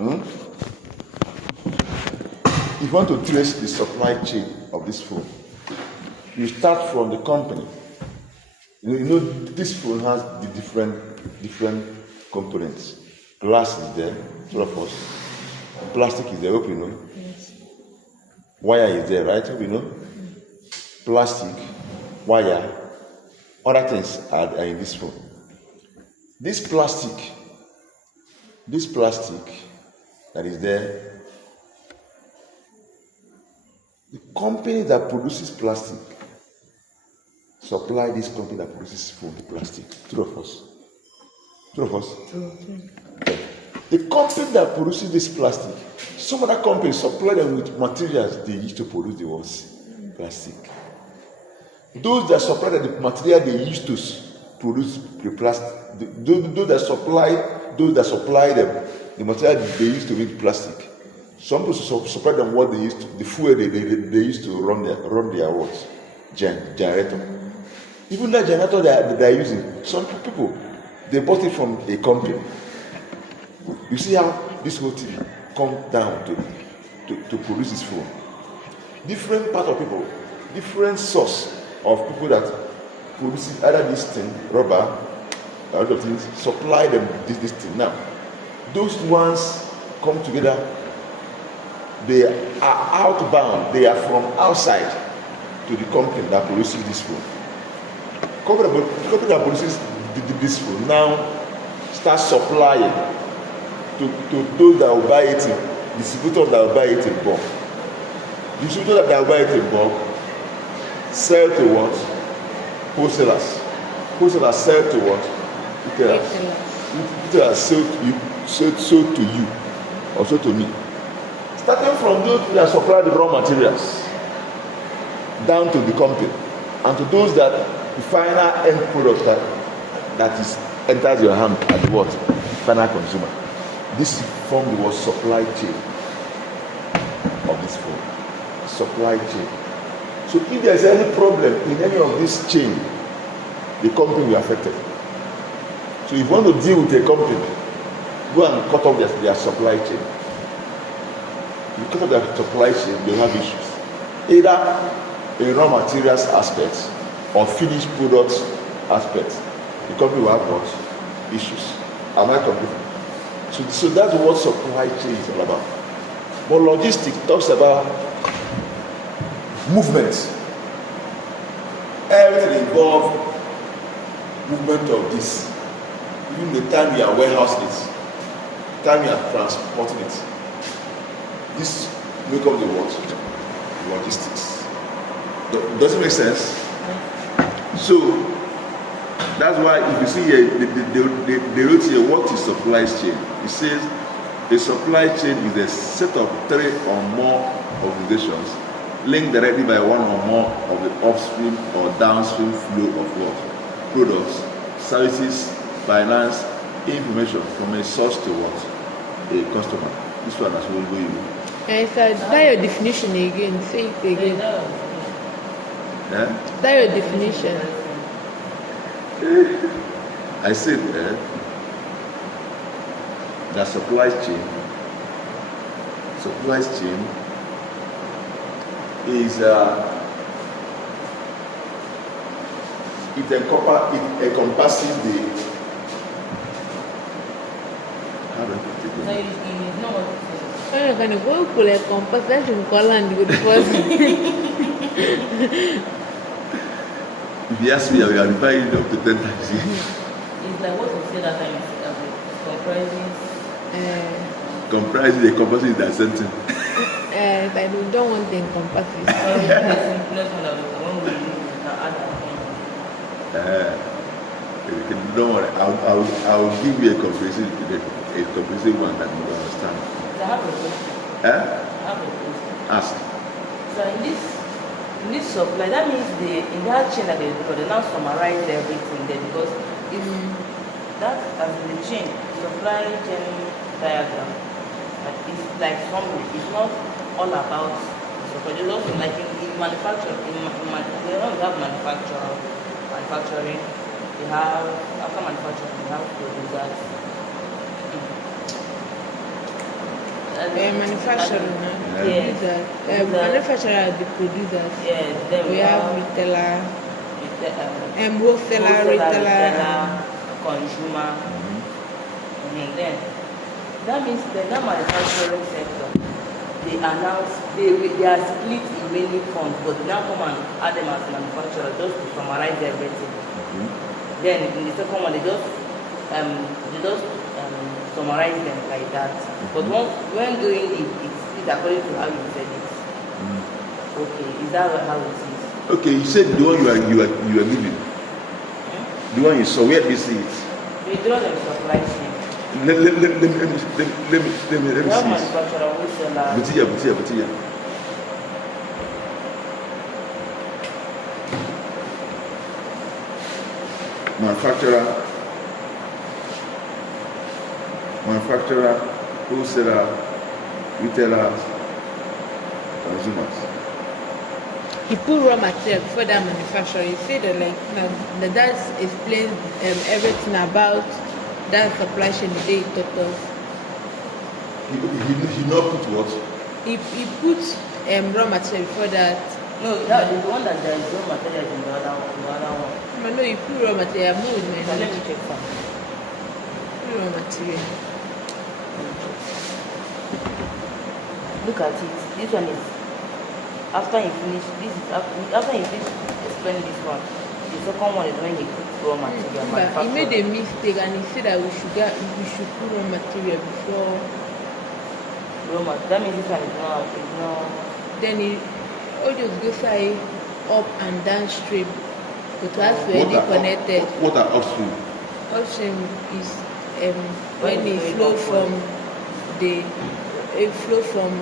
If you want to trace the supply chain of this phone, you start from the company. You know this phone has the different components. Glass is there, all of us. Plastic is there, hope you know. Yes. Wire is there, right? Hope you know. Plastic, wire, other things are in this phone. This plastic that is there, the company that produces plastic supply this company that produces phone, the plastic. Two of us. Okay. The company that produces this plastic, some other companies supply them with materials they use to produce the words plastic. Those that supply the material they use to produce the plastic, those that supply them the material they use to make plastic. Some people supply them what they use to, the fuel they use to run their what generator. Even that generator they are using, some people they bought it from a company. You see how this whole thing come down to produce this phone. Different part of people, different source of people that produce either this thing, rubber, a lot of things, supply them this thing. Now, those ones come together, they are outbound, they are from outside to the company that produces this phone. Company that produces this phone now start supplying to those that will buy it in, distributors that will buy it in bulk. Distributors that will buy it in bulk sell to what? Wholesalers. Wholesalers sell to what? Retailers. Retailers sell to you, also to me. Starting from those that supply the raw materials down to the company, and to those that the final end product that is enters your hand at the what? Final consumer. This form the word supply chain of this phone. Supply chain. So if there is any problem in any of this chain, the company will be affected. So if you want to deal with a company, go and cut off their supply chain. If you cut off their supply chain, they have issues. Either in raw materials aspects or finished products aspects. The company will have what? Issues. Am I complete? So that's what supply chain is all about. But logistics talks about movement. Everything involves movement of this. Even the time you are warehousing it, the time you are transporting it. This make up the what? Logistics. Does it make sense? So that's why if you see here, they wrote here what is supply chain. It says a supply chain is a set of 3 or more organizations linked directly by one or more of the upstream or downstream flow of what? Products, services, finance, information from a source to what? A customer. This one as well go you. And that your definition again. Say it again. Yeah? That your definition. I said the supply chain is it encompasses the how do I put it? So you know what I'm going to go for a compensation call and good first. If you ask me, I will reply you up to 10 times. it's like what you said that time Comprising the composite is the same thing. If I don't want to encompass it. Don't worry, I'll give you a comprehensive one that you understand. I have a question. I have a question. Ask. So in this supply, that means in that chain that they now summarize everything there, because if that as in the chain, supply chain diagram, it's like summary. It's not all about supply. There's also like in manufacturing, they don't have manufacturing. They have after manufacturing, they have producers. Manufacturer, Yes. producer. Producer. Manufacturer are the producers. Yeah, then We have retailer, wholesaler, wholesaler, retailer. consumer. And then that means that manufacturing sector, they announce they are split in many funds, but now come and add them as manufacturer just to summarize everything. Then in the second one they just summarize them like that. But when doing it, it's according to how you said it. Okay, is that how it is? Okay, you said the one you are giving. The one you saw, where do you see it? We draw them supply chain. Let me see. Manufacturer, wholesaler. Butia. Manufacturer, wholesaler, retailers, consumers. You put raw material before that manufacturer. You say that that explains everything about that supply chain the day he taught us. He not put what? He put raw material before that. No, that is the one that there is raw material in the other one. No, you put raw material. I'm not with my So let me knowledge. check some. Put raw material. Look at it. This one is after you finish. This is after you finish explaining this one. The second one is when you put raw material. But he made a mistake and he said that we should put raw material before. Raw material. That means this one is not. Then he just go say up and downstream. But that's already connected. What are upstream? Upstream is when it flow from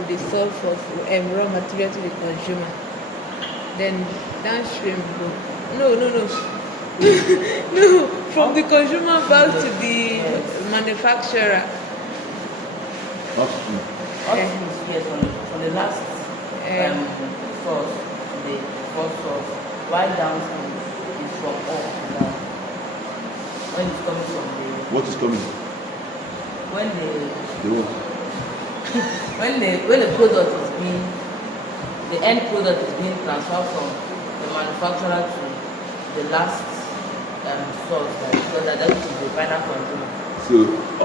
the source of raw material to the consumer. Then downstream no from the consumer back to the manufacturer. Upstream. Upstream is yes from the last source to the first source. Right downstream is from up to down. When it's coming from the What is coming? when the what? when the product is being the end product is being transferred from the manufacturer to the last source that is the final consumer. So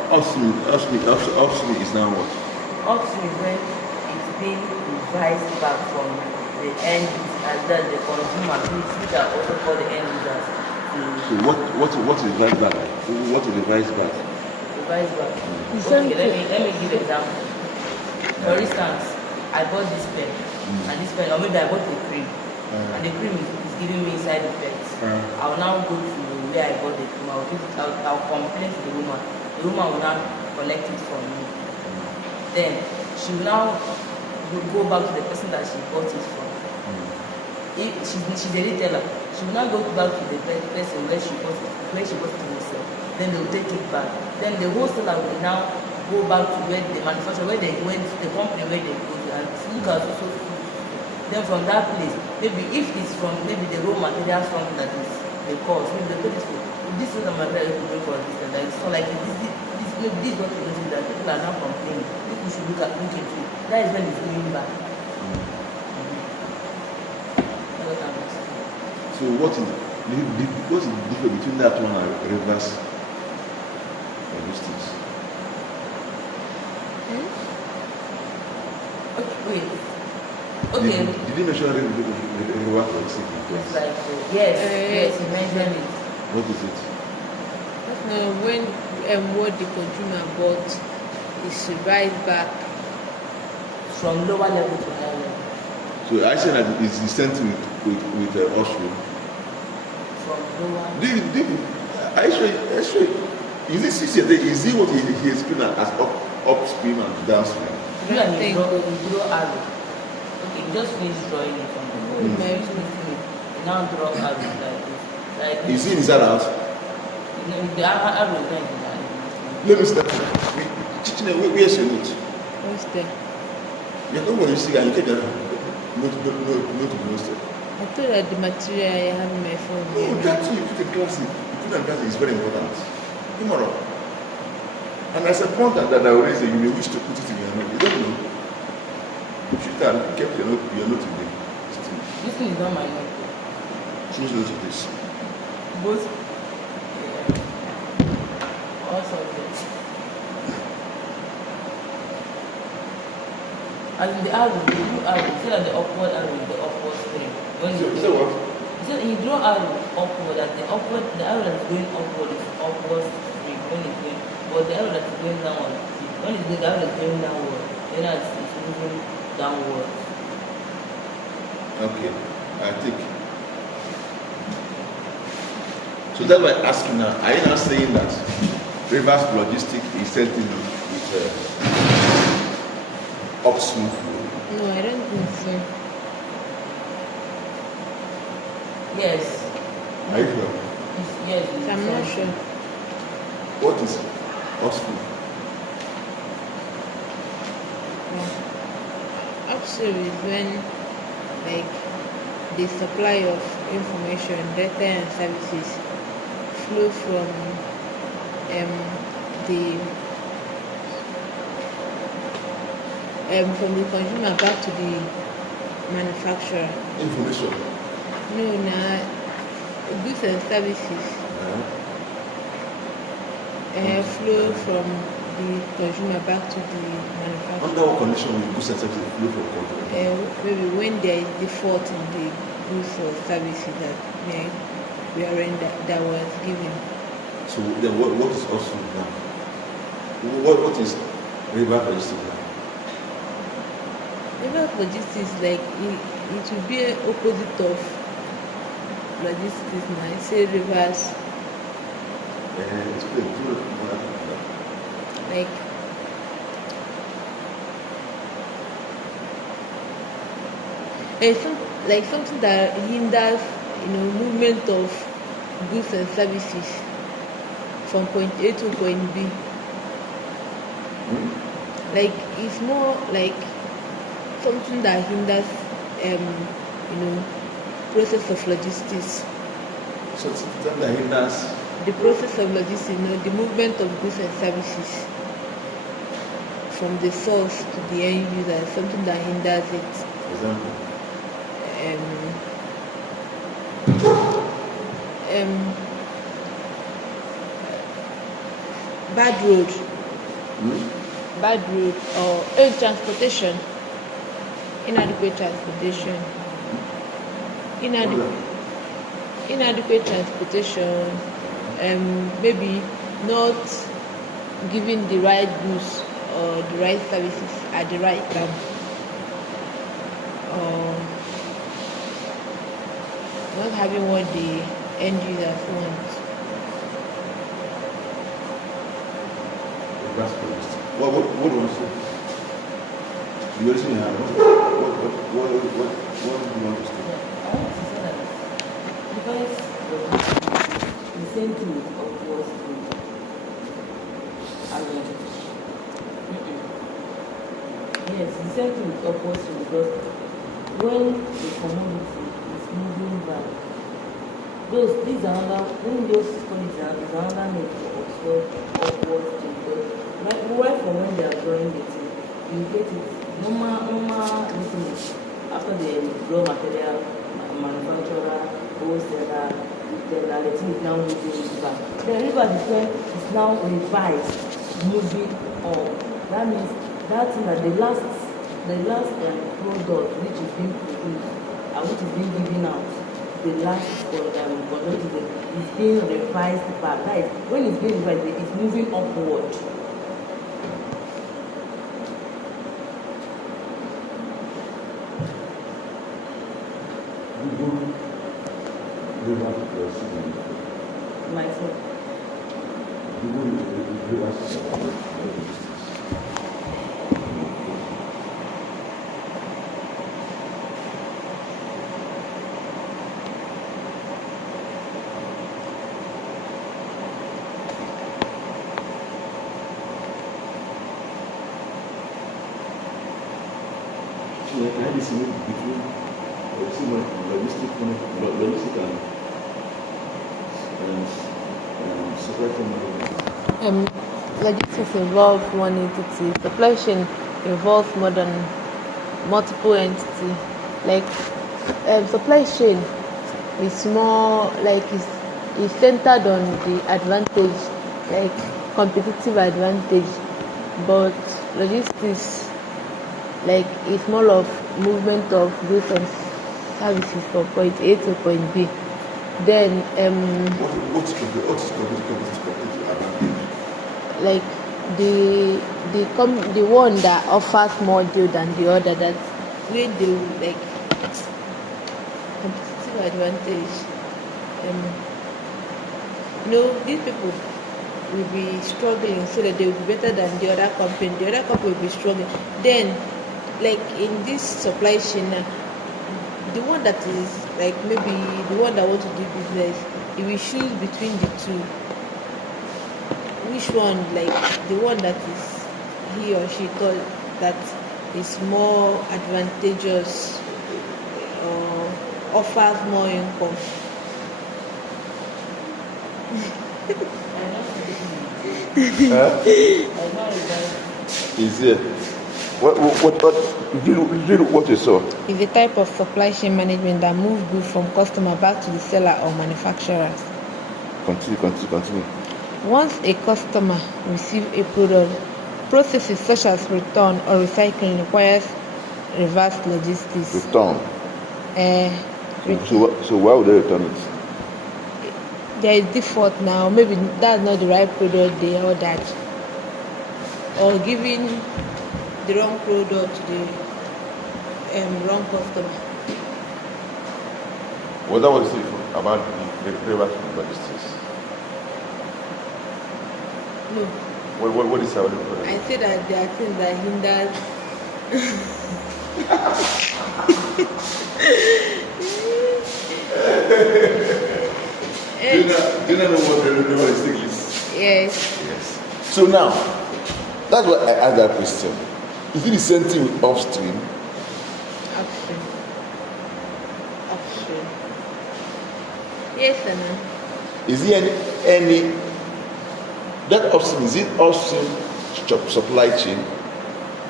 upstream is now what? Upstream is when it's being revised back from the end and then the consumer, which are also called the end users. So what is revised back? What is revised back? Revised back. Okay, let me give an example. For instance, I bought this pen and this pen, or maybe I bought a cream and the cream is giving me side effects. I'll now go to where I bought the cream. I'll complain to the woman. The woman will now collect it from me. Then she will now go back to the person that she bought it from. If she's a retailer, she will now go back to the person where she bought it herself. Then they'll take it back. Then the wholesaler will now go back to where the manufacturer, where they went, the company where they go to, and look at so. Then from that place, maybe if it's from maybe the raw materials from that is the cost, maybe the place this is the material you bring for this and that. So like maybe this is what you notice that people are now complaining. People should look into it. That is when it's going back. So what is the difference between that one and reverse logistics? Wait. Okay. Did you mention reverse logistics? Like yes, you mentioned it. What is it? When what the consumer bought is revised back from lower level to higher level. So I said that it's the same thing with upstream. From lower. I show you. Is it what he explained as upstream and downstream? You and you draw arrow. Okay, you just finish drawing it from the you now draw arrow like this. Like Is it inside out? the arrow is going to Let me start. Where's your note? what's there? You're not going to see and you take a note there. I thought that the material I have in my phone. No, that's you put in class. You put in class is very important. Tomorrow. And as a point that I raised, you may wish to put it in your note. don't know. You should have kept your note today. Still, This thing is not my notebook. choose note of this. Both. All subjects. As in the arrow, you do arrow. Say that the upward arrow is the upward stream. When you So what? so you draw arrow upward, that the arrow that is going upward is upward stream when it's going, but the arrow that is going downward, when it's the arrow that is going downward, then it's moving downward. Okay, I think. So that's why I ask you now. Are you now saying that reverse logistic is something with upstream flow? No, I don't think so. Yes. Are you sure? Yes. I'm not sure. What is upstream? Upstream is when, like, the supply of information, data and services flow from the consumer back to the manufacturer. Information. No, goods and services flow from the consumer back to the manufacturer. Under what condition will goods and services flow from consumer? Maybe when there is default in the goods or services that that was given. So then what is upstream now? What is reverse logistic now? Reverse logistics, like it will be an opposite of logistics now. I say reverse, Explain. like something that hinders, movement of goods and services from point A to point B. Like it's more like something that hinders process of logistics. So it's something that hinders. The process of logistics, the movement of goods and services from the source to the end user is something that hinders it. Example. Bad road or transportation, inadequate transportation, inadequate transportation, maybe not giving the right goods or the right services at the right time, or not having what the end users want. Reverse logistic. What do you want to say? You listen here. What do you want to say? I want to say that because the same thing with upward stream. I mean, yes, the same thing with upward stream because when the commodity is moving back, these are another, when those colleagues is another name for upward stream because right from when they are drawing the thing, you get it normal thing after the raw material manufacturer, wholesaler, retailer, the thing is now moving back. Then reverse is when it's now revised, moving on. That means that thing that the last product which is being produced and which is being given out, the last product is being revised back. That is when it's being revised, it's moving upward. Myself. Logistics involve one entity. Supply chain involves more than multiple entities. Like supply chain is more like is centered on the advantage, like competitive advantage, but logistics like it's more of movement of goods and services from point A to point B. Then What's competitive advantage? like the one that offers more deal than the other, that way they will like competitive advantage. These people will be struggling so that they will be better than the other company. The other company will be struggling. Then, like in this supply chain, the one that is like maybe the one that wants to do business, he will choose between the two. Which one, like the one that is he or she thought that is more advantageous or offers more income. Is it? What you saw? Is a type of supply chain management that moves goods from customer back to the seller or manufacturers. Continue. Once a customer receives a product, processes such as return or recycling requires reverse logistics. Return. So why would they return it? There is default now. Maybe that's not the right product they ordered, or giving the wrong product to the wrong customer. Well, that was it about the reverse logistics. No. What is our I say that there are things that hinder. Do you know what the logistic is? Yes. So now, that's why I asked that question. Is it the same thing with upstream? Upstream. Yes, Anna. Is there any that upstream, is it upstream supply chain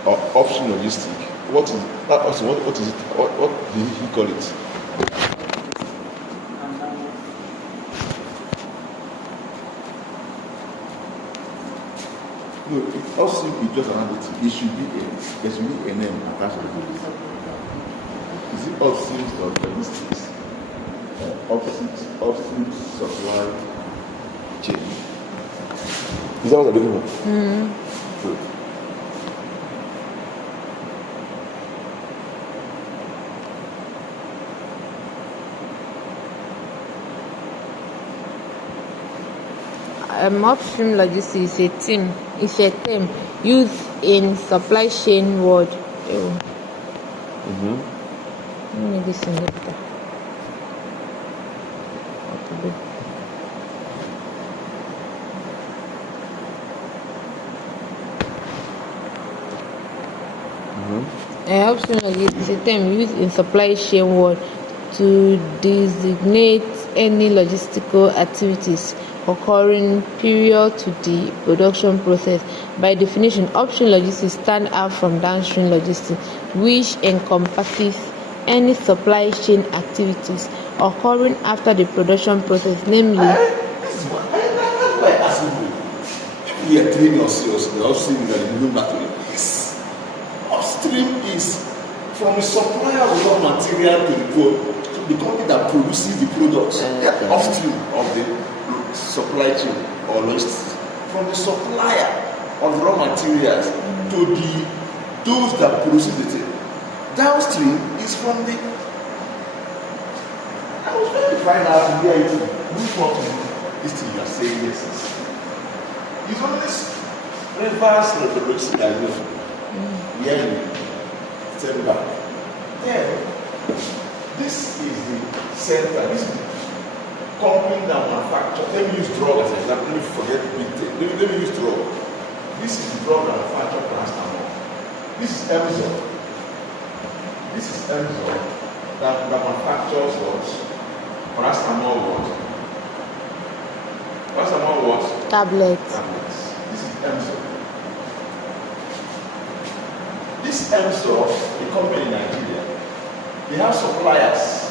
or upstream logistic? What is that upstream? What is it? What did he call it? No, upstream is just another thing. There should be a name attached to it. Is it upstream or logistics? Upstream supply chain. Is that what they're looking for? Good. Upstream logistics is a term used in supply chain world. Let me listen later. Upstream logistics is a term used in supply chain world to designate any logistical activities occurring prior to the production process. By definition, upstream logistics stand out from downstream logistics, which encompasses any supply chain activities occurring after the production process, namely. This is why I ask you. If we are taking us seriously, upstream that you know that is upstream is from the supplier of raw material to the company that produces the products. They are upstream of the supply chain or logistics. From the supplier of raw materials to those that produce the thing. Downstream is from the. I was trying to find out where it is. Which one this thing you are saying yes is. It's only reverse logistics that you know. Yeah, step back. Then this is the center. This is the company that manufactures. Let me use drug as an example. Let me forget big thing. Let me use drug. This is the drug that manufactures paracetamol. This is Amazon. This is Amazon that manufactures what? Paracetamol what? Paracetamol what? Tablets. This is Amazon. This MSOF, the company in Nigeria, they have suppliers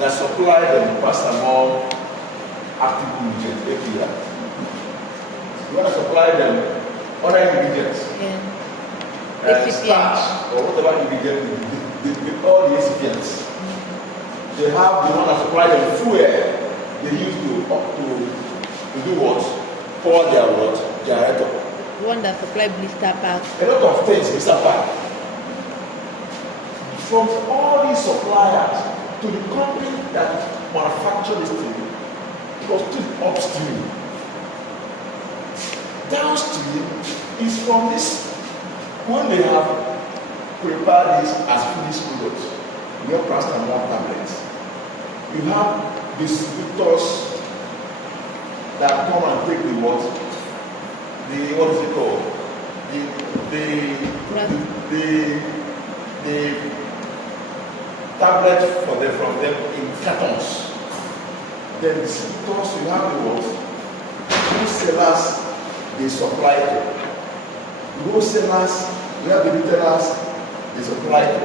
that supply them paracetamol, active ingredient, API. You want to supply them other ingredients, starch or whatever ingredient, all the recipients. They have the one that supply them fuel they use to do what? Pour their what? Generator. The one that supply blister packs. A lot of things, blister pack. From all these suppliers to the company that manufacture this thing, it was still upstream. Downstream is from this. When they have prepared this as finished products, you have paracetamol tablets. You have distributors that come and take the what? What is it called? The tablet from them in cartons. Then distributors, you have the what? Wholesalers, they supply to. Wholesalers, we have the retailers, they supply to.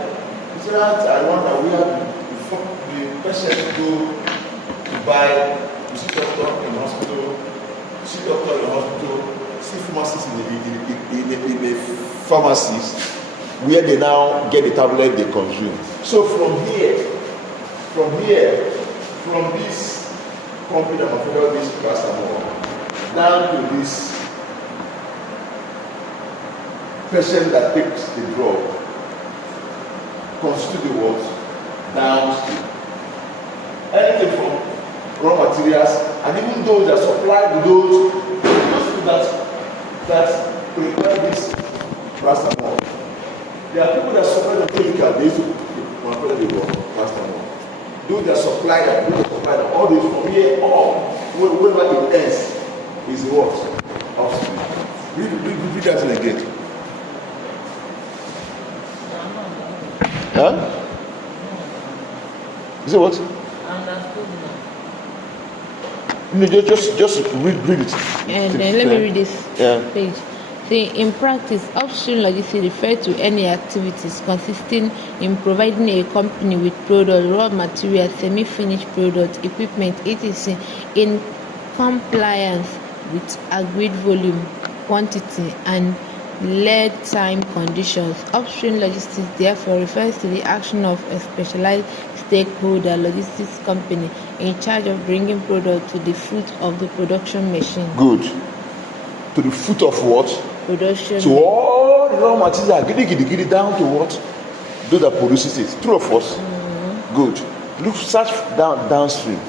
So that I wonder where the patient go to buy, you see doctor in the hospital, see pharmacists in the pharmacies, where they now get the tablet they consume. So from this company that manufactures this paracetamol down to this patient that takes the drug constitute the what? Downstream. Anything from raw materials, and even those that supply to those people that prepare this paracetamol. There are people that supply the chemical based on the paracetamol. Those that supply that, all those from here on, wherever it ends, is what? Upstream. Read that thing again. Huh? Is it what? No, just read it. And then let me read this page. See, in practice, upstream logistics refer to any activities consisting in providing a company with product, raw material, semi-finished product, equipment, etc. in compliance with agreed volume, quantity, and lead time conditions. Upstream logistics therefore refers to the action of a specialized stakeholder logistics company in charge of bringing product to the foot of the production machine. Good. To the foot of what? Production. So all the raw material, giddy down to what? Those that produces it. True or false? Mm-hmm. Good. Look, search downstream.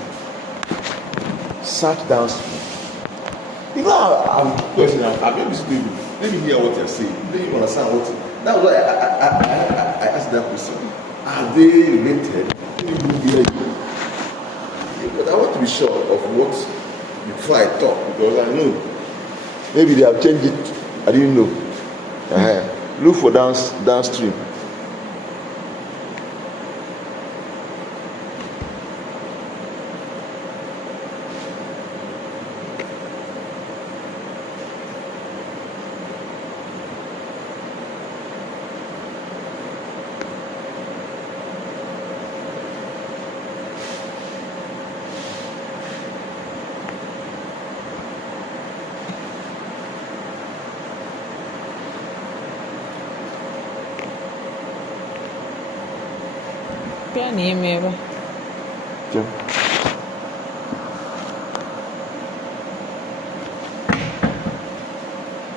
Search downstream. You know, I'm questioning. I'm maybe people. Let me hear what you're saying. Let me understand what. That was why I asked that question. Are they related? Let me hear you. But I want to be sure of what before I talk, because I know maybe they have changed it. I didn't know. Look for downstream.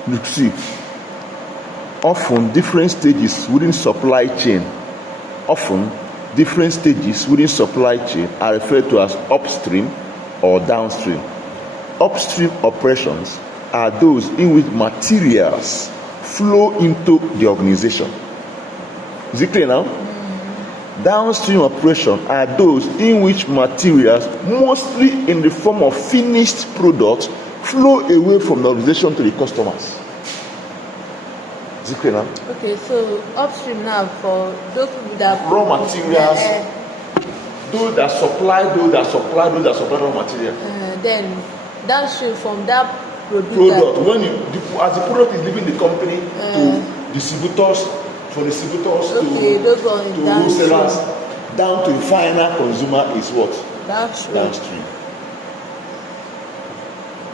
Look, see, often different stages within supply chain are referred to as upstream or downstream. Upstream operations are those in which materials flow into the organization. Is it clear now? Downstream operations are those in which materials, mostly in the form of finished products, flow away from the organization to the customers. Is it clear now? Okay, so upstream now for those people that raw materials, those that supply raw material. Then downstream from that product. When as the product is leaving the company to distributors, from distributors to wholesalers, down to the final consumer is what? Downstream.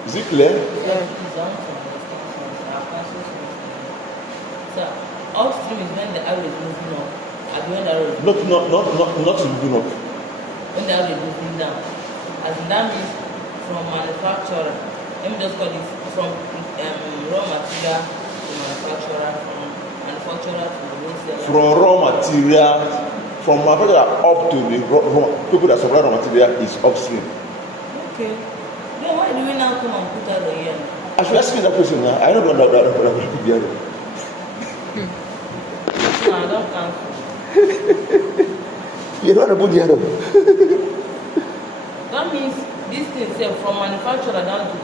Is it clear? So upstream is when the arrow is moving up. At when the arrow is not moving up. When the arrow is moving down. As in that means from manufacturer. Let me just call it from raw material to manufacturer, from manufacturer to the wholesaler. From raw material, from manufacturer up to the people that supply raw material is upstream. Okay. Then why do we now come and put that here? I should ask you that question now. I don't know that put the other. No, I don't cancel. You don't want to put the other. That means this thing say from manufacturer down to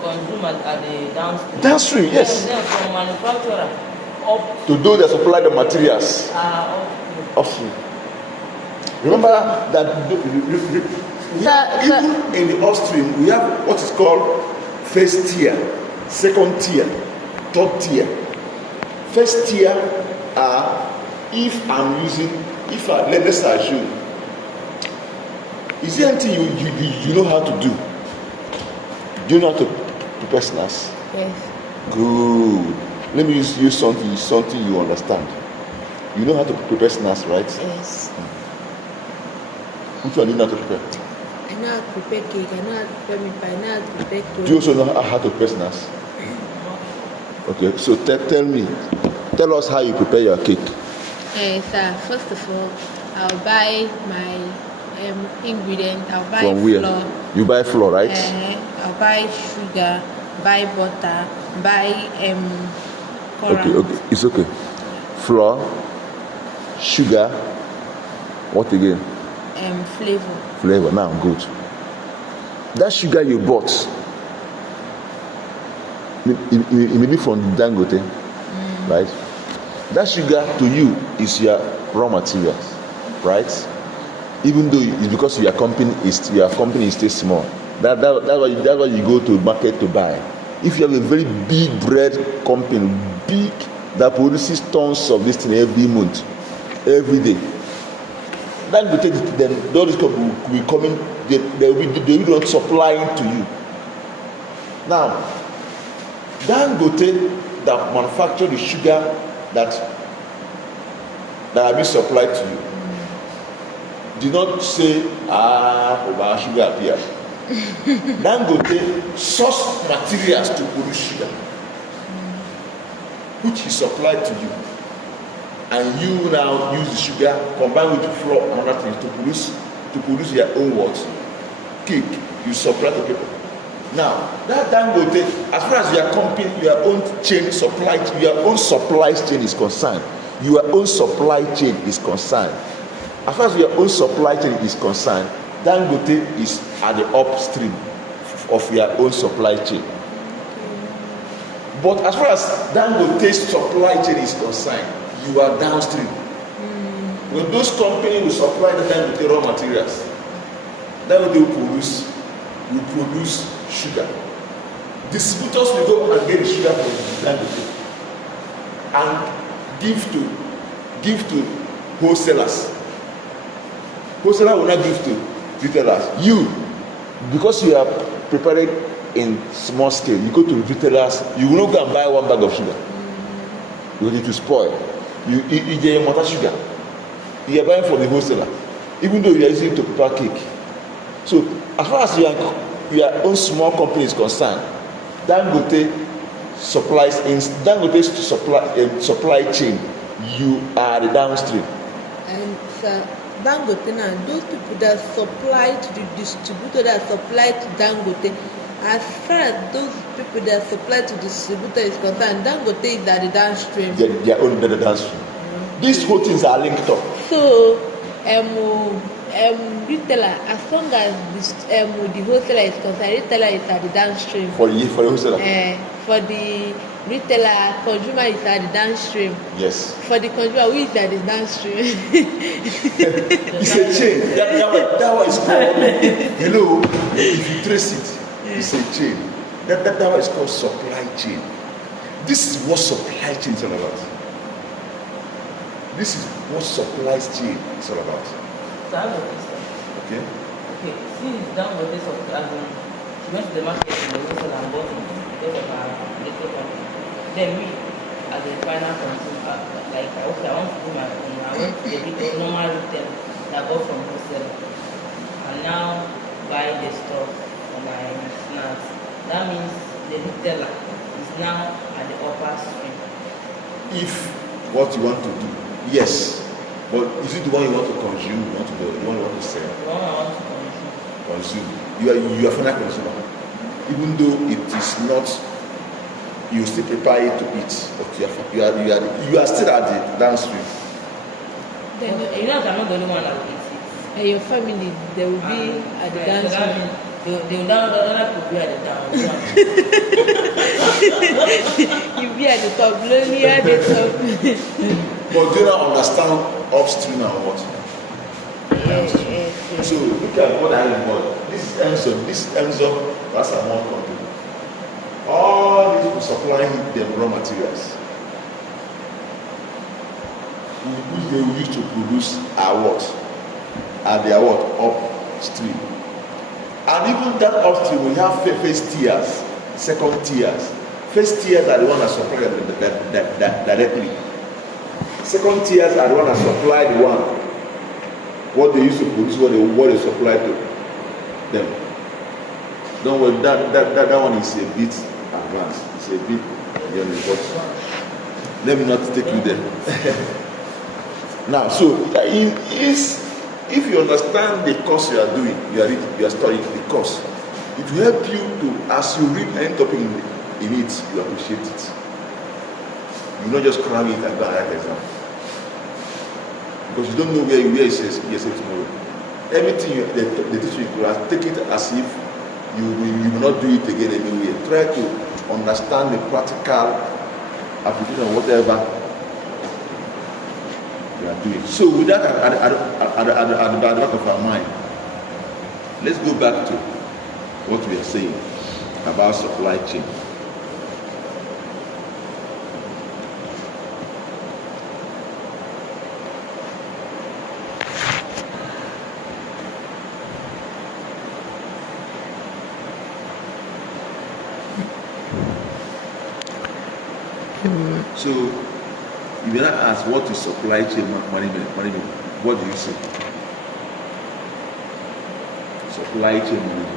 consumer at the downstream. Downstream, yes. Then from manufacturer up To those that supply the materials. Upstream. Remember that even in the upstream we have what is called first tier, second tier, third tier. First tier are let's assume, is there anything you know how to do? Do you know how to prepare snacks? Yes. Good. Let me use something you understand. You know how to prepare snacks, right? Yes. Which one do you know how to prepare? I know how to prepare cake. I know how to prepare meat pie. I know how to prepare Do you also know how to prepare snacks? Okay, so tell us how you prepare your cake. Sir, first of all, I'll buy my ingredient. I'll buy From where? flour. You buy flour, right? I'll buy sugar, buy butter, buy Okay, it's okay. Flour, sugar, what again? Flavor. Now, good. That sugar you bought, it may be from Dangote, right? That sugar to you is your raw materials, right? Even though it's because your company is still small. That's why you go to market to buy. If you have a very big bread company, that produces tons of this thing every month, every day, then all these companies will be coming. They will not supply it to you. Now, Dangote that manufacture the sugar that are being supplied to you did not say sugar appear. Dangote source materials to produce sugar, which is supplied to you, and you now use the sugar combined with the flour and other things to produce your own cake. You supply to people. Now that Dangote, as far as your company, your own supply chain is concerned, as far as your own supply chain is concerned, Dangote is at the upstream of your own supply chain. But as far as Dangote's supply chain is concerned, you are downstream. When those companies will supply the Dangote raw materials, Dangote will produce sugar. Distributors will go and get the sugar from Dangote and give to wholesalers. Wholesaler will not give to retailers. You, because you are preparing in small scale, you go to retailers. You will not go and buy one bag of sugar. You need to spoil. You get more sugar. You are buying from the wholesaler, even though you are using it to prepare cake. So, as far as your own small company is concerned, Dangote's supply chain, you are the downstream. And Dangote now, those people that supply to the distributor that supply to Dangote, as far as those people that supply to the distributor is concerned, Dangote is at the downstream. They are only the downstream. These whole things are linked up. So, retailer, as long as the wholesaler is concerned, retailer is at the downstream. For the wholesaler. For the retailer, consumer is at the downstream. Yes. For the consumer, who is at the downstream? It's a chain. That one is called. If you trace it, It's a chain. That one is called supply chain. This is what supply chain is all about. This is what supply chain is all about. So I have a question. Okay? Okay, since down with this of she went to the market in the wholesale and bought it because of her little company. Then me, as a final consumer, like okay, I want to do my own. I went to the normal retail that I got from wholesale, and now buy the stuff for my snacks. That means the retailer is now at the upper stream. If what you want to do, yes. But is it the one you want to consume? You want to do? The one you want to sell? The one I want to consume. You are final consumer. Even though it is not, you still prepare it to eat, but you are still at the downstream. Then You know that I'm not the only one that will eat it. and your family, they will be at the Right, so dance. that means they will down, the other people be at the down. You be at the top, lonely at the top. But do you not understand upstream and what? Yeah. So look at what I bought. This ends up that's a more company. All these people supplying them raw materials, which they will use to produce our what? And their what? Upstream. And even that upstream, we have first tiers, second tiers. First tiers are the ones that supply them directly. Second tiers are the ones that supply the one what they used to produce, what they supply to them. Don't worry, that one is a bit advanced. It's a bit but let me not take you there. Now, so if you understand the course you are doing, you are studying the course, it will help you to, as you read any topic in it, you appreciate it. You not just cram it and go and write exam. Because you don't know where it says tomorrow. Everything they teach you in class, take it as if you will not do it again anyway. Try to understand the practical application of whatever you are doing. So with that at the back of our mind, let's go back to what we are saying about supply chain. So, if you ask what is supply chain management, what do you say? Supply chain management.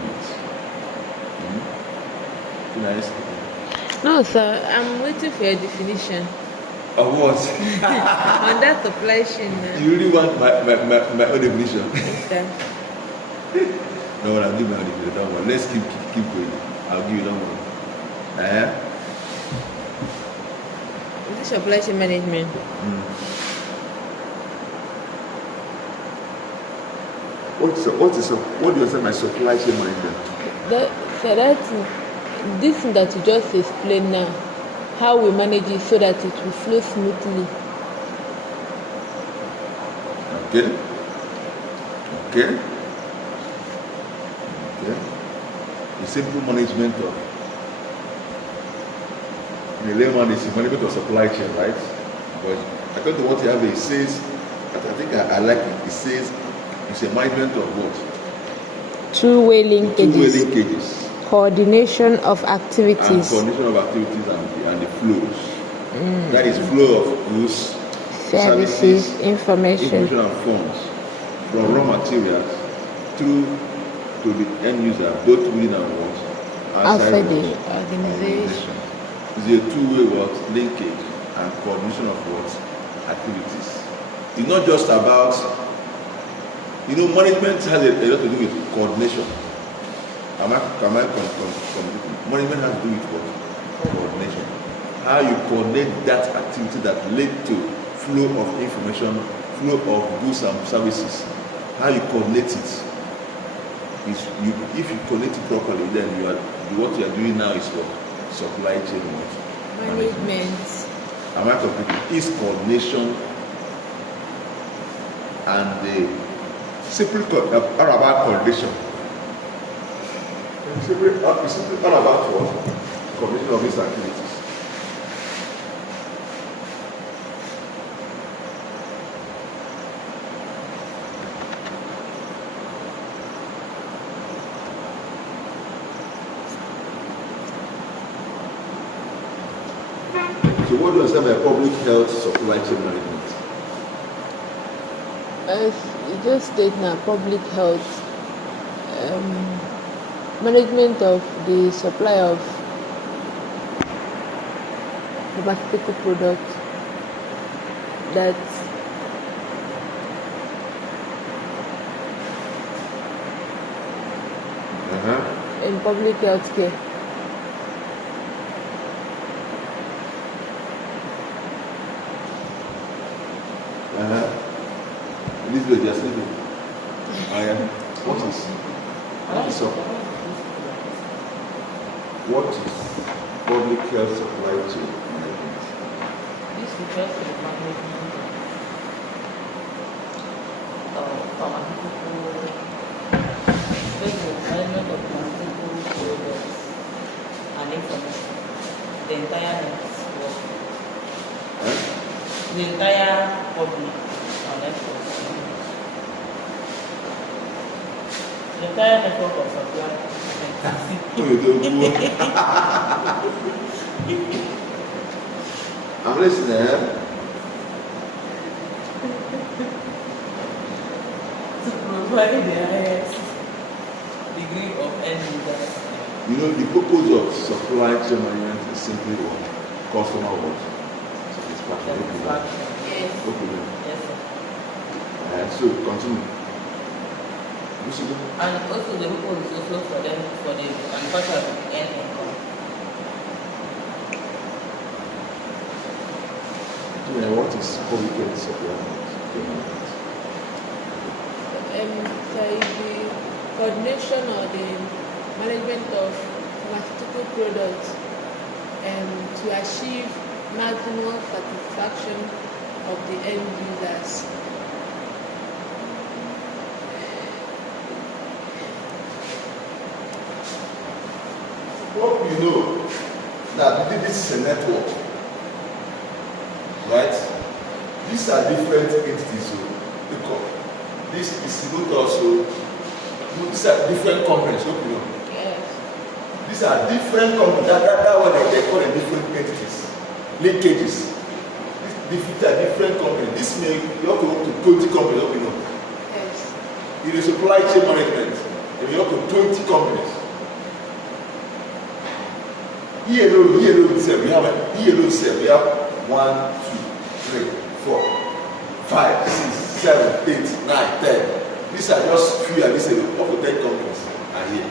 No, sir, I'm waiting for your definition. Of what? On that supply chain. You really want my own definition? Sir. No, I'll give my own definition. Don't worry. Let's keep going. I'll give you that one. Is this supply chain management? What do you say my supply chain management? This thing that you just explained now, how we manage it so that it will flow smoothly. Okay. The simple management of the layman is the management of supply chain, right? But according to what you have, it says, I think I like it. It says it's a management of what? Two-way linkages. Two-way linkages. Coordination of activities. And the flows. That is flow of goods, services, information and funds from raw materials through to the end user, both within and outside the organization. It's a two-way linkage and coordination of activities. It's not just about, management has a lot to do with coordination. Management has to do with what? Coordination. How you coordinate that activity that led to flow of information, flow of goods and services. How you coordinate it. If you coordinate it properly, then what you are doing now is what? Supply chain management. Am I complete? Is coordination and the simple about coordination. It's simply all about what? Coordination of these activities. So what do you understand by public health supply chain management? As you just state now, public health management of the supply of pharmaceutical products that in public health care. This is just living. What is public health supply chain management? This refers to the management of pharmaceutical, management of pharmaceutical products and information. The entire network. The entire public and network. The entire network of supply. I'm listening. To provide the highest degree of end users. You know, the purpose of supply chain management is simply what? Customer what? Satisfaction. Yes. Yes, sir. So continue. And also the purpose is also for them, for the manufacturer to earn income. What is public health supply chain management? So the coordination or the management of pharmaceutical products to achieve maximum satisfaction of the end users. What we know that this is a network, right? These are different entities. So this distributor also. These are different companies. Hope you know. Yes. These are different companies. That one they call them different entities, linkages. These are different companies. This may you have to work to 20 companies. Hope you know. Yes. In the supply chain management, you have to 20 companies. Here alone, we have 1, 2, 3, 4, 5, 6, 7, 8, 9, 10. These are just few, and this is up to 10 companies are here.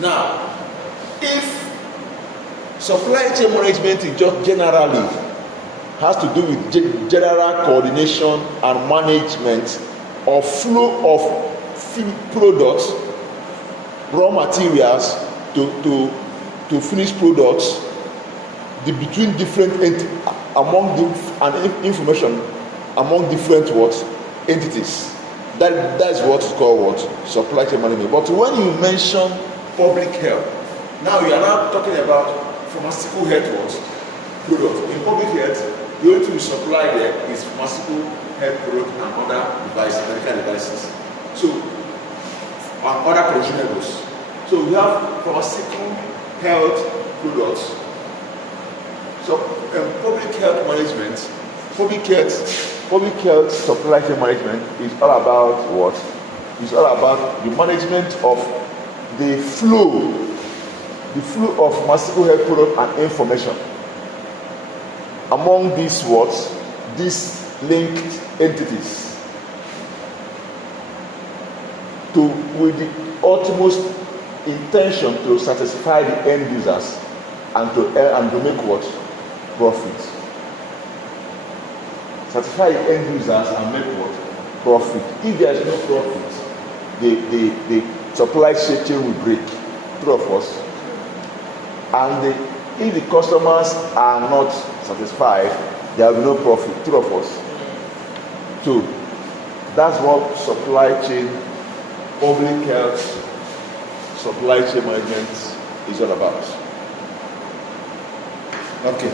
Now, if supply chain management is just generally has to do with general coordination and management of flow of products, raw materials to finished products, between different among the and information among different entities. That is what is called what? Supply chain management. But when you mention public health, now you are now talking about pharmaceutical health products. In public health, the only thing you supply there is pharmaceutical health products and other devices, medical devices. So and other consumables. So we have pharmaceutical health products. So public health management, public health supply chain management is all about what? It's all about the management of the flow of pharmaceutical health product and information among these linked entities with the utmost intention to satisfy the end users and to make what? Profit. Satisfy the end users and make what? Profit. If there is no profit, the supply chain will break. True of us. And if the customers are not satisfied, there will be no profit. True of us. So that's what supply chain public health, supply chain management is all about. Okay.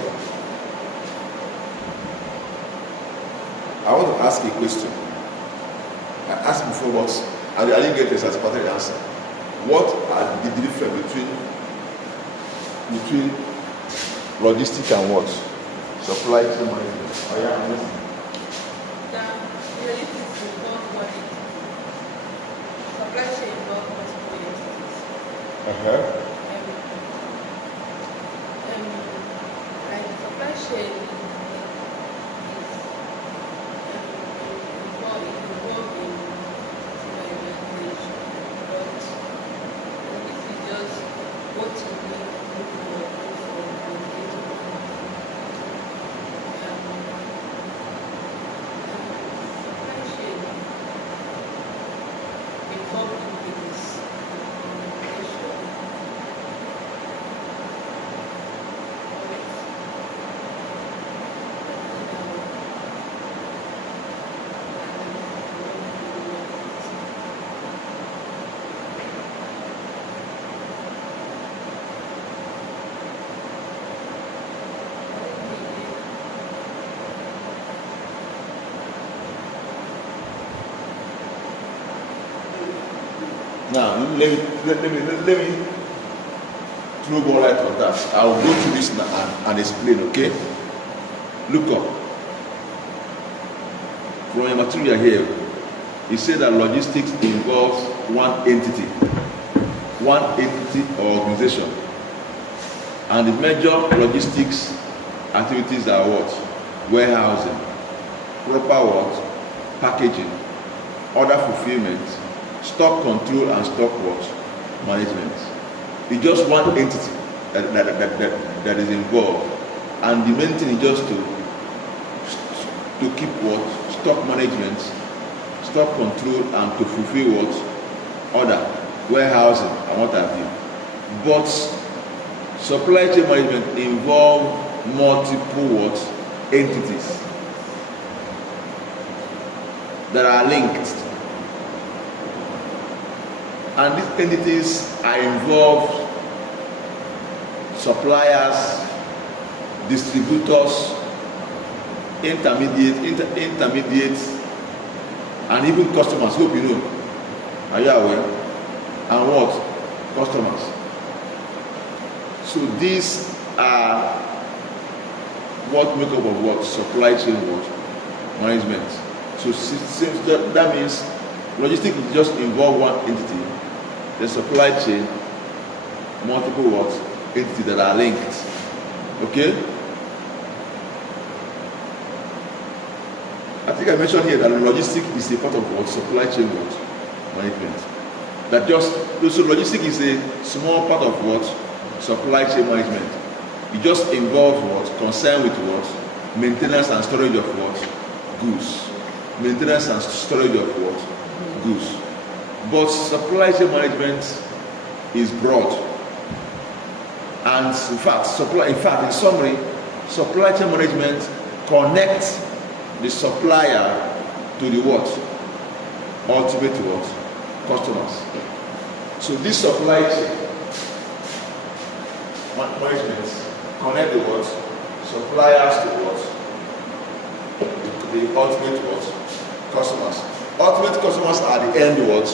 I want to ask a question. I asked before, but I didn't get a satisfactory answer. What are the difference between logistic and what? Supply chain management. Oh, yeah, I'm listening. Logistics involve quantity. Supply chain involve multiple entities. Like supply chain is involved in organization, but this is just what you need for supply chain involved in this communication. Now, let me throw more light on that. I'll go through this now and explain, okay? Look up. From your material here, it said that logistics involves one entity or organization. And the major logistics activities are what? Warehousing, proper what? Packaging, order fulfillment, stock control and stock what? Management. It's just one entity that is involved, and the main thing is just to keep what? Stock management, stock control, and to fulfill what? Order, warehousing, and what have you. But supply chain management involve multiple what? Entities that are linked. And these entities are involved suppliers, distributors, intermediates, and even customers. Hope you know. Are you aware? And what? Customers. So these are what make up of what? Supply chain what? Management. So that means logistics just involve one entity. The supply chain, multiple what? Entities that are linked. Okay? I think I mentioned here that logistics is a part of what? Supply chain what? Management. That just, so logistics is a small part of what? Supply chain management. It just involves what? Concern with what? Maintenance and storage of what? Goods. Maintenance and storage of what? Goods. But supply chain management is broad. And in fact, in summary, supply chain management connects the supplier to the what? Ultimate what? Customers. So this supply chain management connect the what? Suppliers to what? The ultimate what? Customers. Ultimate customers are the end what?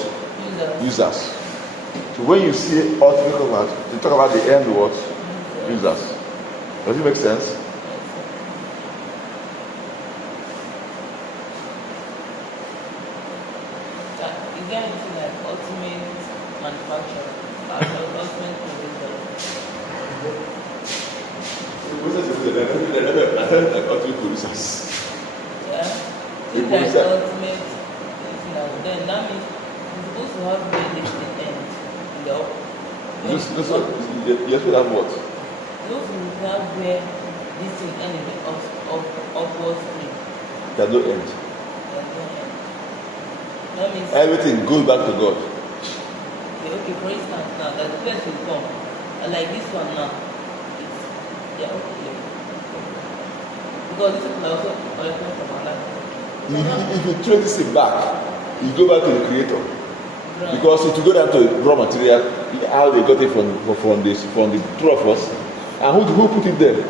Users. So when you see ultimate customers, you talk about the end what? Users. Does it make sense? Is there anything like ultimate manufacturer? Ultimate producer? Like ultimate producers. Yeah. Things like ultimate, then that means you're supposed to have where this the end. Yes, we have what? Those who have where this thing ends upwards stream. There's no end. That means Everything goes back to God. okay, for instance now that the place will come. And like this one now, it's okay. Because this is also collected from Allah. If you trace this back, you go back to the creator. Because if you go down to raw material, how they got it from the two of us, and who put it there?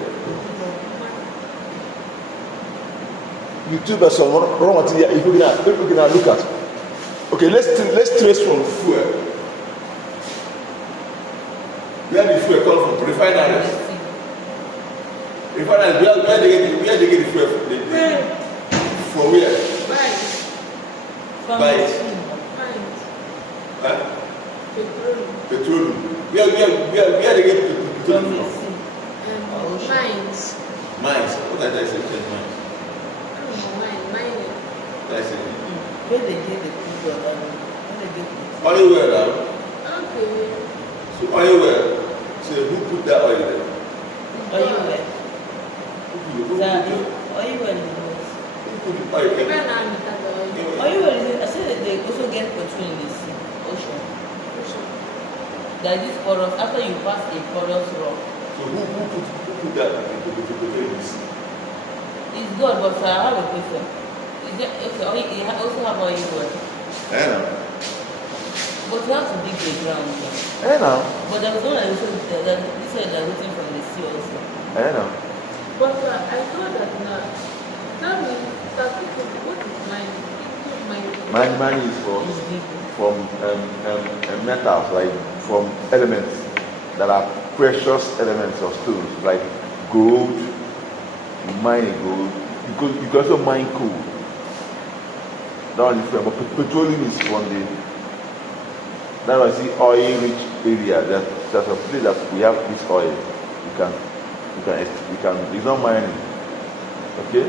You took us some raw material. If we can look at, okay, let's trace from fuel. Where the fuel come from? Refineries. Refineries. Where they get the fuel from? From where? Buy it. Huh? Petroleum. Where they get petroleum from? Mines. Mines. What are they saying? Mines. Mining. That's it. Where they get the crude oil? Where they get the Oil well now. Okay. So oil well. So who put that oil there? oil well? Who That put oil well is the oil Even there? now, we have the oil. oil well is. I said that they also get petrol in the sea, ocean. That is porous. After you pass a porous rock, So who put that in the sea? it's good. But I have a question. Is there okay? You also have oil well, I know. but you have to dig the ground. I know. But there was one that also that this one that waiting from the sea also. I know. But I thought that now, tell me, what is mining? Money is It's big. from metals, like from elements that are precious elements of stones, like gold. You mine gold. You can also mine coal. That one is different. But petroleum is from the. That's why I see oil-rich area. That's a place that we have this oil. You can. It's not mining. Okay.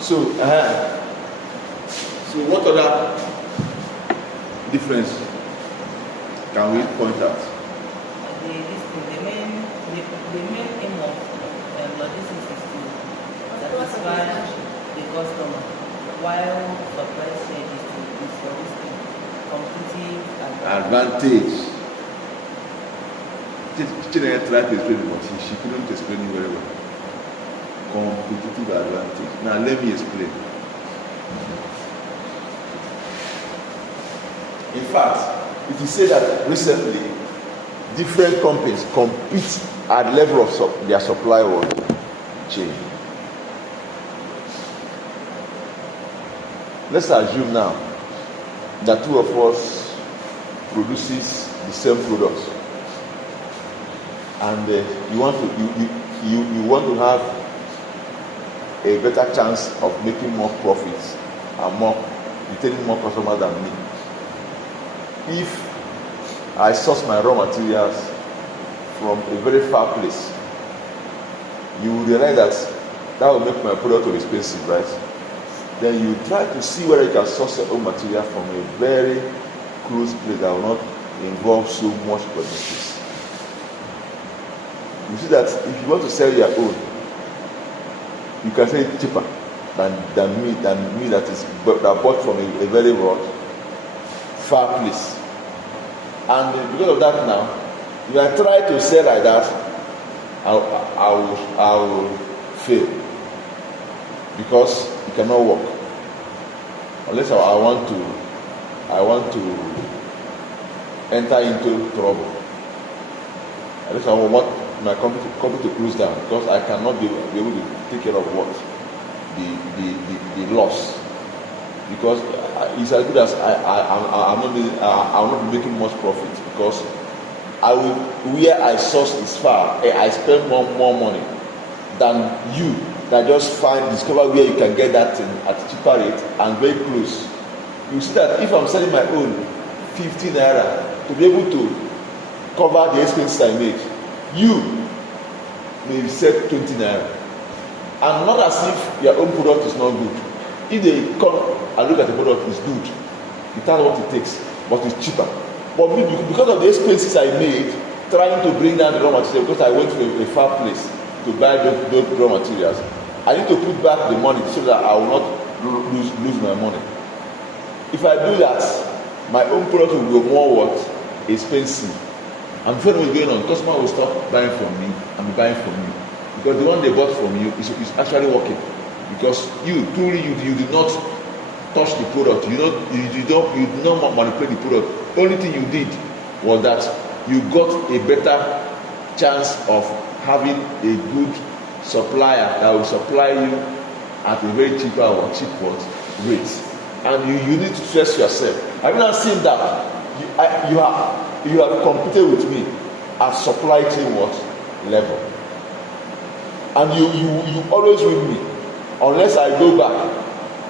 So what other difference can we point out? The main aim of logistics is to satisfy the customer, while supply chain is for this thing, competitive Advantage. Chidera tried to explain it, but she couldn't explain it very well. Competitive advantage. Now let me explain. In fact, if you say that recently different companies compete at the level of their supply chain. Let's assume now that two of us produces the same products, and you want to have a better chance of making more profits and retaining more customers than me. If I source my raw materials from a very far place, you will realize that will make my product too expensive, right? Then you try to see whether you can source your own material from a very close place that will not involve so much logistics. You see that if you want to sell your own, you can sell it cheaper than me that bought from a very far place. And because of that now, if I try to sell like that, I will fail, because it cannot work unless I want to enter into trouble. Unless I want my company to close down, because I cannot be able to take care of what the loss, because it's as good as I will not be making much profit, because where I source is far. I spend more money than you that just discover where you can get that thing at a cheaper rate and very close. You see that if I'm selling my own 50 naira to be able to cover the expenses I make, you may sell 20 naira, and not as if your own product is not good. If they come and look at the product, it's good, it has what it takes, but it's cheaper. But me, because of the expenses I made trying to bring down the raw material, because I went to a far place to buy those raw materials, I need to put back the money so that I will not lose my money. If I do that, my own product will be more expensive. And before what's going on, customer will stop buying from me and be buying from you, because the one they bought from you is actually working. because you truly you did not touch the product, you did not manipulate the product. Only thing you did was that you got a better chance of having a good supplier that will supply you at a very cheap rate, and you need to stress yourself. Have you not seen that you have competed with me at supply chain level, and you always win me unless I go back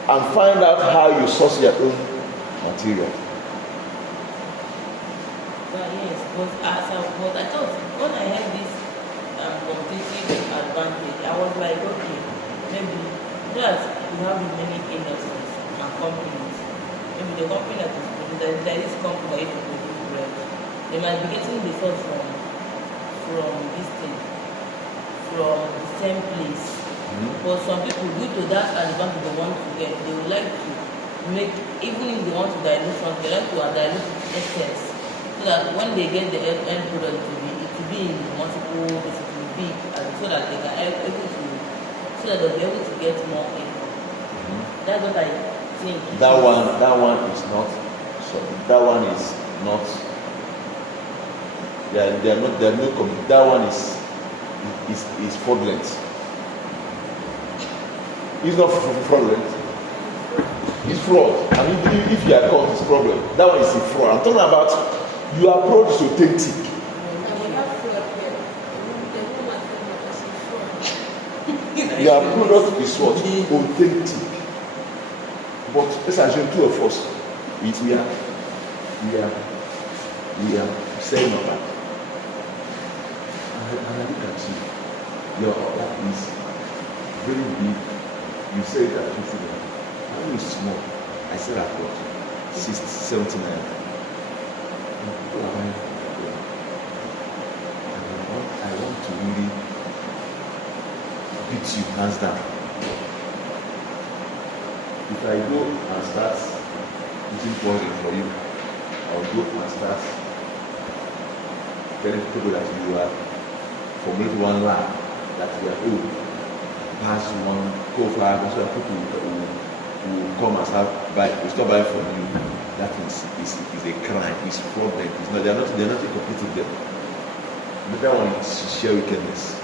and find out how you source your own material. Yes, but I thought when I had this competitive advantage, I was like, okay, maybe that we have many industries and companies. Maybe the company that is producing, there is company that is producing bread. They might be getting the source from this thing, from the same place. But some people, due to that advantage they want to get, they would like to make, even if they want to dilute something, they like to dilute it excess, so that when they get the end product, it will be in multiple, it will be big, and so that they can so that they'll be able to get more income. That's what I think. That one is not. So that one is not. They're not. That one is fraudulent. It's not fraudulent. It's fraud. And if you are caught, it's problem. That one is a fraud. I'm talking about your approach is authentic. Your product is what? Authentic. But let's assume two of us, we are saying about that. And I look at you. Your order is very big. You say that you feel that. How is small? I said I got 79. And people are buying for them. And I want to really beat you hands down. If I go and start using poison for you, I'll go and start telling people that you are formulating one lie that you are old, pass one profile, so that people will come and start buying from you. That is a crime. It's fraudulent. It's not. They're not competing them. But that one is sheer wickedness.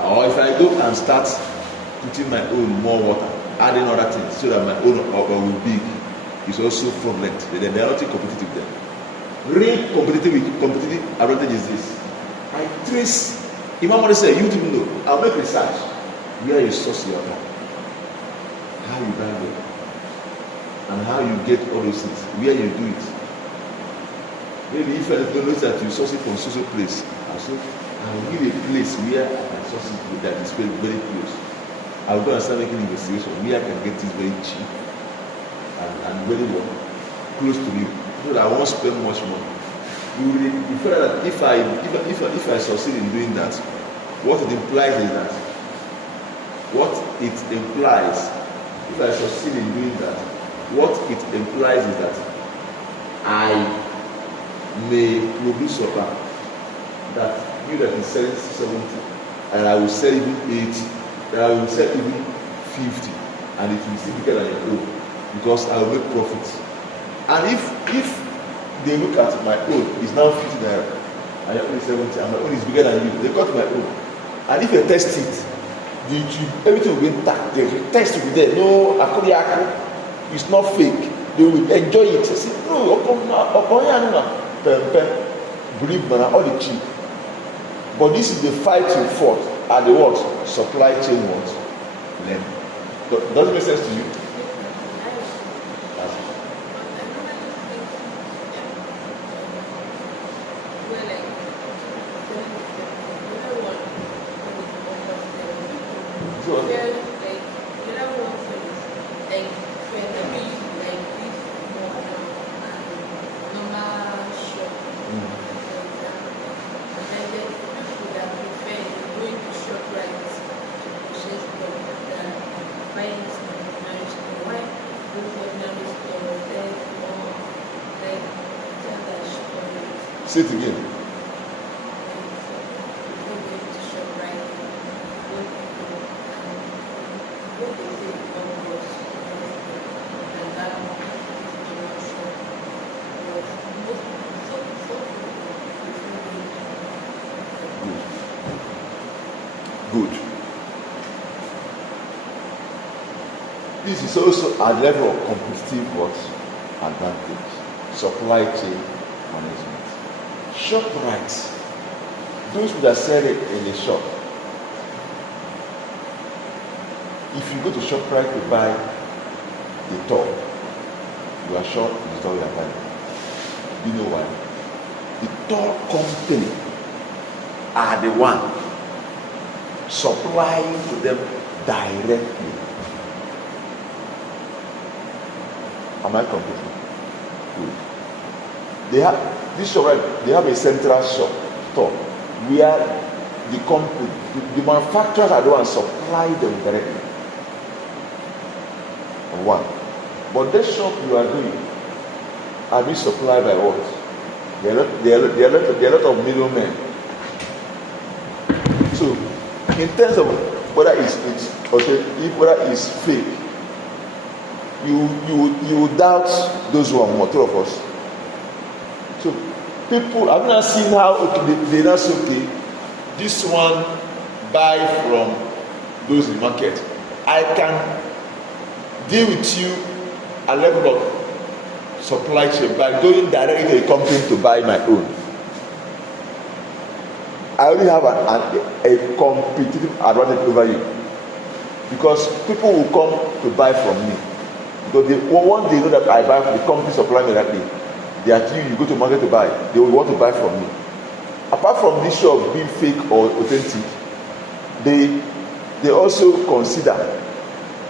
Or if I go and start putting my own more water, adding other things so that my own will be big, it's also fraudulent. They are not competitive then. Real competitive advantage is this. I trace. Imam Mali said, you didn't know. I'll make research where you source your water, how you buy them, and how you get all those things, where you do it. Maybe if I don't know that you source it from social place, I'll give a place where I can source it that is very, very close. I'll go and start making investigation where I can get it very cheap and very well, close to you, so that I won't spend much money. You feel that if I succeed in doing that, what it implies is that if I succeed in doing that, what it implies is that I may produce a car that you that is selling 70, and I will sell even 80, and I will sell even 50, and it will still be bigger than your own, because I will make profit. And if they look at my own, it's now 50 naira, and your own is 70, and my own is bigger than you, they cut my own. And if you test it, everything will be intact. The test will be there. No, it's not fake. They will enjoy it. They say, no, believe me, all the cheap. But this is the fight you fought at the what? Supply chain what? Level. Does it make sense to you? Say it again. this is also a level of competitive what? Advantage. Supply chain management. ShopRite. Those who are selling in a shop. If you go to ShopRite to buy a top, you are sure the top you are buying. You know why? The top company are the one supplying to them directly. Am I completing? Good. They have this shop, right? They have a central shop store where the company, the manufacturers are the ones supply them directly. One. But this shop you are doing are being supplied by what? There are a lot of middlemen. So, in terms of whether it's whether it's fake, you doubt those who are more, two of us. So, people have not seen how they not say, okay, this one buy from those in the market. I can deal with you a level of supply chain by going directly to a company to buy my own. I already have a competitive advantage over you because people will come to buy from me because once they know that I buy from the company supply me directly, they are you go to market to buy, they will want to buy from me. Apart from this issue of being fake or authentic, they also consider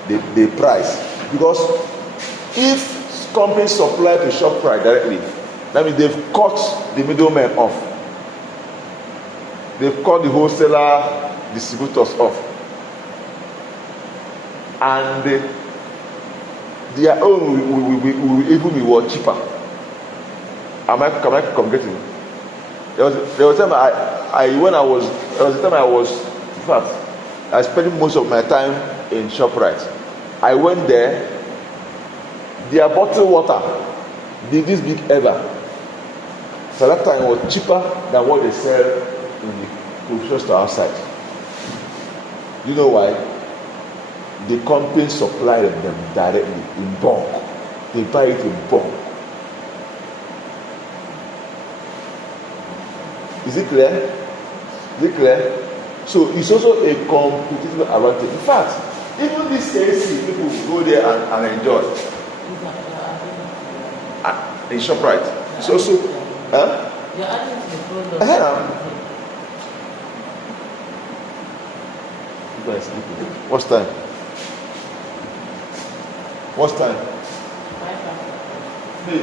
the price, because if companies supply to ShopRite directly, that means they've cut the middleman off. They've cut the wholesaler distributors off, and their own will even be more cheaper. Am I getting? There was a time I was in fact I spent most of my time in ShopRite. I went there. Their bottled water, this big ever. So that time was cheaper than what they sell in the provision store outside. You know why? The company supplied them directly in bulk. They buy it in bulk. Is it clear? Is it clear? So it's also a competitive advantage. In fact, even this AC, people go there and enjoy. In ShopRite. It's also. You're adding to the product. What's time? What's time? Hey,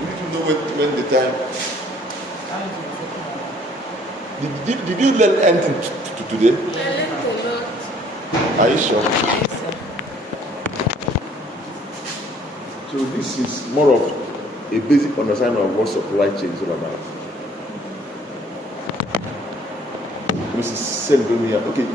you need to know when the time. Did you learn anything today? I learned a lot. Are you sure? Yes, sir. So this is more of a basic understanding of what supply chain is all about. Mrs. Selgomia, okay,